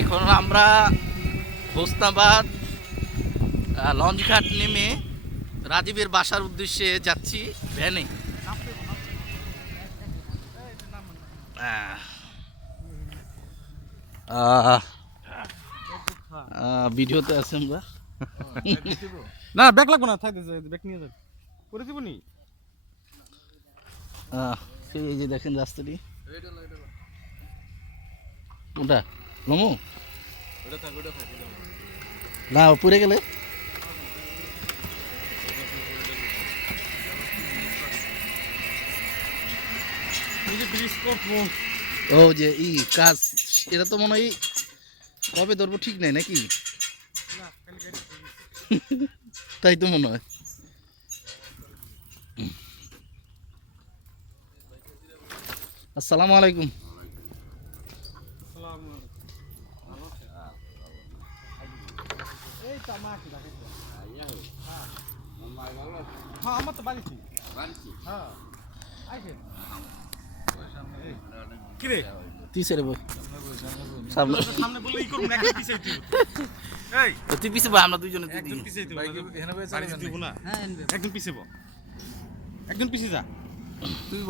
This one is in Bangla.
এখন আমরা হোসনাবাদ লঞ্চঘাট নেমে রাজীবের বাসার উদ্দেশ্যে যাচ্ছি ভ্যানে। ভিডিওতে আছে আমরা। না ব্যাগ লাগবে না, থাকতে ব্যাগ নিয়ে যান, করে দিব নি। এই যে দেখেন রাস্তাটি, কোনটা নমু না পড়ে গেলে ও যে ই কাজ, এটা তো মনে হয় কবে ধরবো ঠিক নাই নাকি, তাই তো মনে হয়। আসসালামু আলাইকুম। হ্যাঁ আমার তো বাড়িছি হ্যাঁ কি রে তিসে রে বই সামনে সামনে বললে ই করব না, একদম পিছাই তুই। এই তুই পিছে বই, আমরা দুইজনে দিদি একদম পিছাই তুই, এখানে বসে দিব না, একদম পিছাবো, একদম পিছে যা তুই।